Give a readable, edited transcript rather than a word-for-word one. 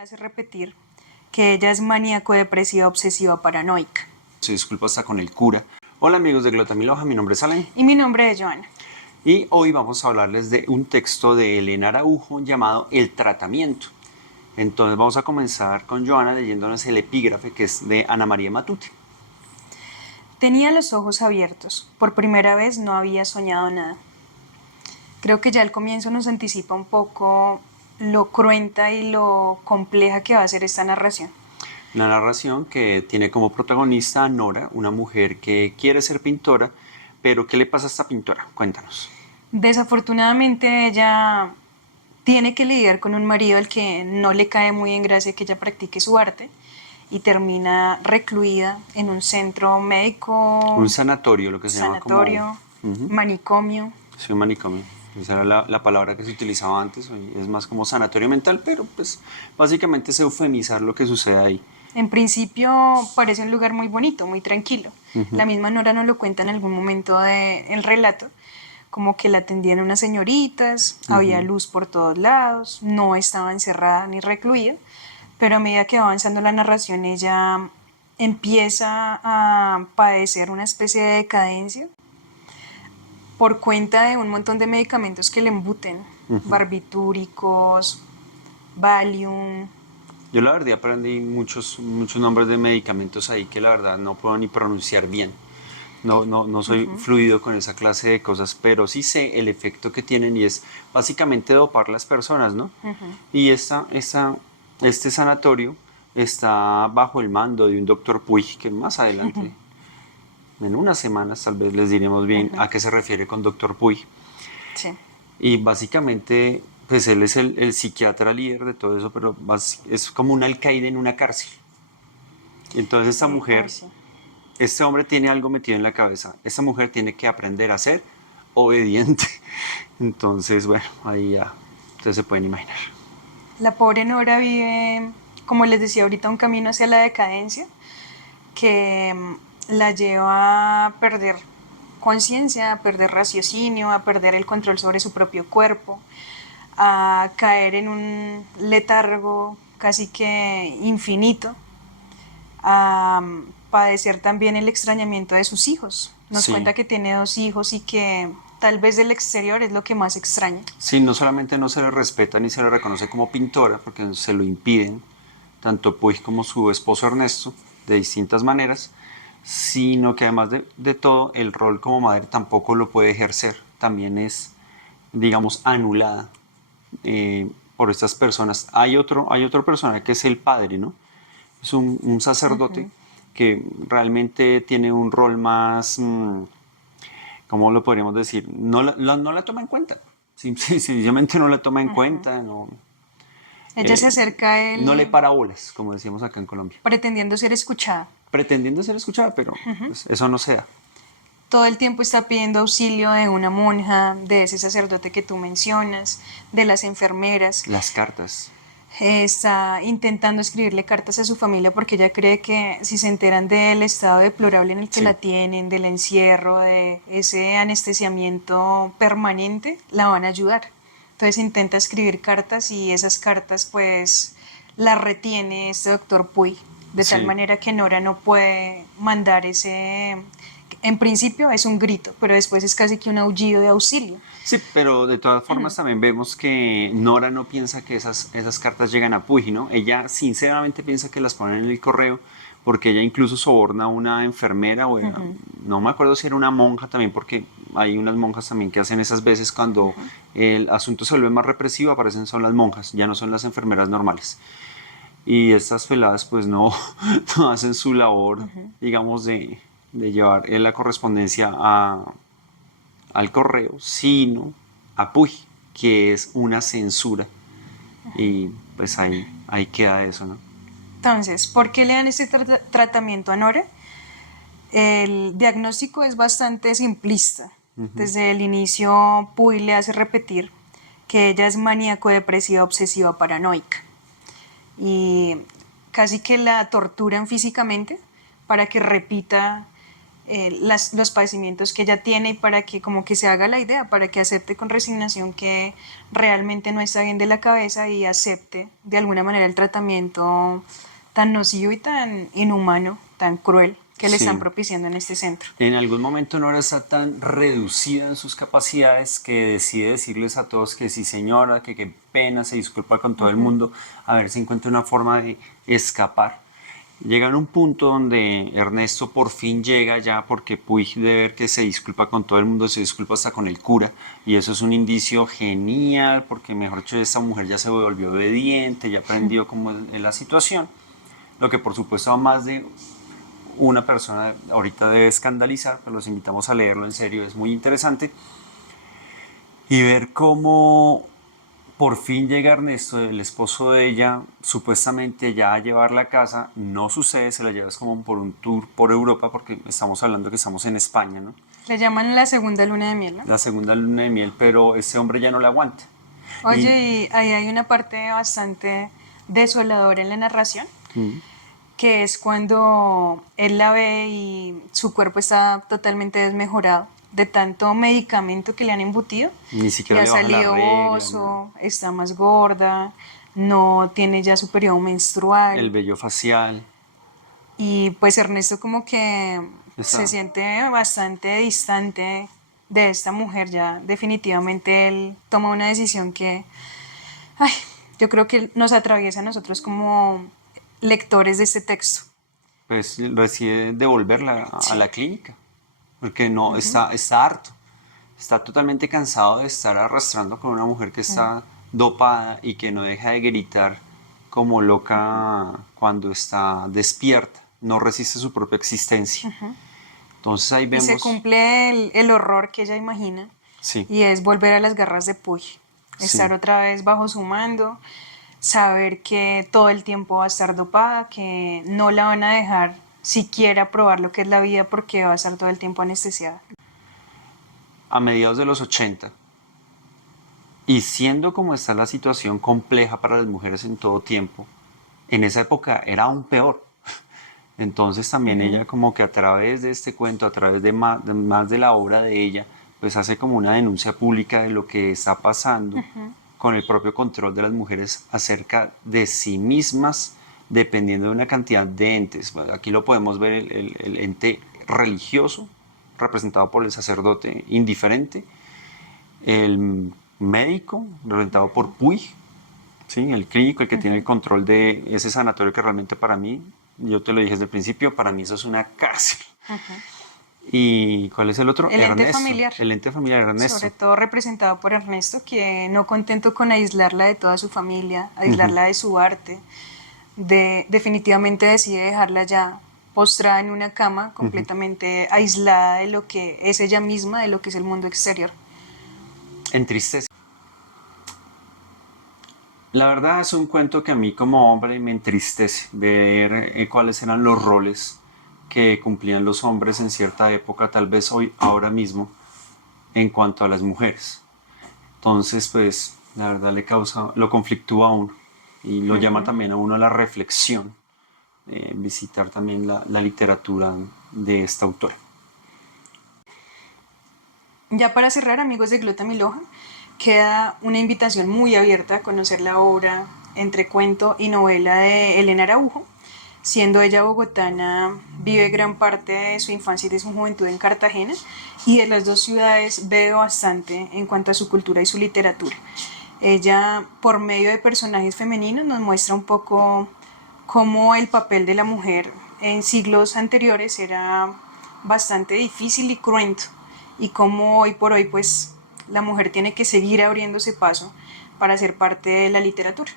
hace repetir que ella es maníaco-depresiva obsesiva paranoica. Se disculpa hasta con el cura. Hola amigos de Glotamiloja, mi nombre es Alan. Y mi nombre es Joana. Y hoy vamos a hablarles de un texto de Elena Araujo llamado El tratamiento. Entonces vamos a comenzar con Joana leyéndonos el epígrafe que es de Ana María Matute. Tenía los ojos abiertos. Por primera vez no había soñado nada. Creo que ya al comienzo nos anticipa un poco lo cruenta y lo compleja que va a ser esta narración. Una narración que tiene como protagonista a Nora, una mujer que quiere ser pintora, pero ¿qué le pasa a esta pintora? Cuéntanos. Desafortunadamente ella tiene que lidiar con un marido al que no le cae muy en gracia que ella practique su arte y termina recluida en un centro médico, Un sanatorio, lo que se sanatorio, llama como... manicomio. Sí, un manicomio. Esa era la palabra que se utilizaba antes, hoy es más como sanatorio mental, pero pues básicamente es eufemizar lo que sucede ahí. En principio parece un lugar muy bonito, muy tranquilo. La misma Nora nos lo cuenta en algún momento del relato, como que la atendían unas señoritas, había luz por todos lados, no estaba encerrada ni recluida, pero a medida que va avanzando la narración ella empieza a padecer una especie de decadencia por cuenta de un montón de medicamentos que le embuten, barbitúricos, Valium. Yo la verdad aprendí muchos nombres de medicamentos ahí que la verdad no puedo ni pronunciar bien. No soy fluido con esa clase de cosas, pero sí sé el efecto que tienen y es básicamente dopar las personas, ¿no? Y este sanatorio está bajo el mando de un doctor Puig, que más adelante, en unas semanas tal vez les diremos bien a qué se refiere con doctor Puig. Sí. Y básicamente, pues él es el psiquiatra líder de todo eso, pero es como un alcaide en una cárcel. Y entonces esta mujer... Sí. Este hombre tiene algo metido en la cabeza. Esta mujer tiene que aprender a ser obediente. Entonces, bueno, ahí ya ustedes se pueden imaginar. La pobre Nora vive, como les decía ahorita, un camino hacia la decadencia que la lleva a perder conciencia, a perder raciocinio, a perder el control sobre su propio cuerpo, a caer en un letargo casi que infinito, a padecer también el extrañamiento de sus hijos. Nos Sí. cuenta que tiene 2 hijos y que tal vez del exterior es lo que más extraña. Sí, no solamente no se le respeta ni se le reconoce como pintora, porque se lo impiden, tanto Puig como su esposo Ernesto, de distintas maneras, sino que además de todo, el rol como madre tampoco lo puede ejercer. También es, digamos, anulada por estas personas. Hay otro personaje que es el padre, ¿no? Es un sacerdote que realmente tiene un rol más, ¿cómo lo podríamos decir? No la toma en cuenta. Sencillamente no la toma en cuenta, Ella se acerca a él no le para bolas, como decíamos acá en Colombia. pretendiendo ser escuchada. Pretendiendo ser escuchada, pero pues, eso no se da. Todo el tiempo está pidiendo auxilio de una monja, de ese sacerdote que tú mencionas, de las enfermeras. Las cartas. Está intentando escribirle cartas a su familia porque ella cree que si se enteran del estado deplorable en el que Sí. la tienen, del encierro, de ese anestesiamiento permanente, la van a ayudar. Entonces intenta escribir cartas y esas cartas pues las retiene este doctor Puy, de tal Sí. manera que Nora no puede mandar ese... En principio es un grito, pero después es casi que un aullido de auxilio. Sí, pero de todas formas también vemos que Nora no piensa que esas cartas llegan a Puig, ¿no? Ella sinceramente piensa que las ponen en el correo porque ella incluso soborna a una enfermera o no me acuerdo si era una monja también, porque hay unas monjas también que hacen esas veces cuando el asunto se vuelve más represivo, aparecen son las monjas, ya no son las enfermeras normales. Y estas peladas pues no, no hacen su labor, digamos, de llevar la correspondencia al correo, sino a Puy, que es una censura. Y pues ahí queda eso, ¿no? Entonces, ¿por qué le dan este tratamiento a Nora? El diagnóstico es bastante simplista. Desde el inicio, Puy le hace repetir que ella es maníaco-depresiva obsesiva paranoica. Y casi que la torturan físicamente para que repita los padecimientos que ella tiene y para que como que se haga la idea, para que acepte con resignación que realmente no está bien de la cabeza y acepte de alguna manera el tratamiento tan nocivo y tan inhumano, tan cruel que le están Sí. propiciando en este centro. En algún momento Nora está tan reducida en sus capacidades que decide decirles a todos que sí señora, que qué pena, se disculpa con todo el mundo, a ver si encuentra una forma de escapar. Llegan a un punto donde Ernesto por fin llega ya porque Puig de ver que se disculpa con todo el mundo, se disculpa hasta con el cura y eso es un indicio genial porque mejor dicho esta mujer ya se volvió obediente, ya aprendió cómo es la situación, lo que por supuesto a más de una persona ahorita debe escandalizar, pero los invitamos a leerlo en serio, es muy interesante y ver cómo por fin llega Ernesto, el esposo de ella, supuestamente ya a llevarla a casa. No sucede, se la lleva como por un tour por Europa, porque estamos hablando que estamos en España, ¿no? Le llaman la segunda luna de miel, ¿no? La segunda luna de miel, pero ese hombre ya no la aguanta. Oye, Y y ahí hay una parte bastante desoladora en la narración, que es cuando él la ve y su cuerpo está totalmente desmejorado de tanto medicamento que le han embutido. ni Le siquiera ha le baja la salido regla, ¿no? bozo, está más gorda, no tiene ya su periodo El menstrual. vello facial. Y pues Ernesto como que se Está, siente bastante distante de esta mujer. Ya definitivamente él toma una decisión que, ay, yo creo que nos atraviesa a nosotros como lectores de este texto. pues decide devolverla a Sí. la clínica, porque no, está harto. Está totalmente cansado de estar arrastrando con una mujer que está dopada y que no deja de gritar como loca cuando está despierta, no resiste su propia existencia. Entonces ahí Y se vemos, cumple el horror que ella imagina sí, y es volver a las garras de Puy, estar sí. otra vez bajo su mando, saber que todo el tiempo va a estar dopada, que no la van a dejar siquiera probar lo que es la vida porque va a estar todo el tiempo anestesiada. A mediados de los 80, y siendo como está la situación compleja para las mujeres en todo tiempo, en esa época era aún peor. Entonces también ella como que a través de este cuento, a través más de la obra de ella, pues hace como una denuncia pública de lo que está pasando con el propio control de las mujeres acerca de sí mismas, dependiendo de una cantidad de entes. Bueno, aquí lo podemos ver el ente religioso, representado por el sacerdote indiferente, el médico, representado por Puig, ¿sí? El clínico, el que tiene el control de ese sanatorio que realmente para mí, yo te lo dije desde el principio, para mí eso es una cárcel. ¿Y cuál es el otro? El ente Ernesto, familiar, el ente familiar sobre Ernesto. todo representado por Ernesto, que no contento con aislarla de toda su familia, aislarla de su arte, definitivamente decide dejarla ya postrada en una cama, completamente aislada de lo que es ella misma, de lo que es el mundo exterior. Entristece. La verdad es un cuento que a mí como hombre me entristece ver cuáles eran los roles que cumplían los hombres en cierta época, tal vez hoy, ahora mismo, en cuanto a las mujeres. Entonces, pues, la verdad le causa, lo conflictúa a uno y lo llama también a uno a la reflexión, visitar también la literatura de esta autora. Ya para cerrar, amigos de Glótame y Loja, queda una invitación muy abierta a conocer la obra entre cuento y novela de Elena Araujo. Siendo ella bogotana, vive gran parte de su infancia y de su juventud en Cartagena, y de las dos ciudades bebe bastante en cuanto a su cultura y su literatura. Ella, por medio de personajes femeninos, nos muestra un poco cómo el papel de la mujer en siglos anteriores era bastante difícil y cruento, y cómo hoy por hoy pues la mujer tiene que seguir abriéndose paso para ser parte de la literatura.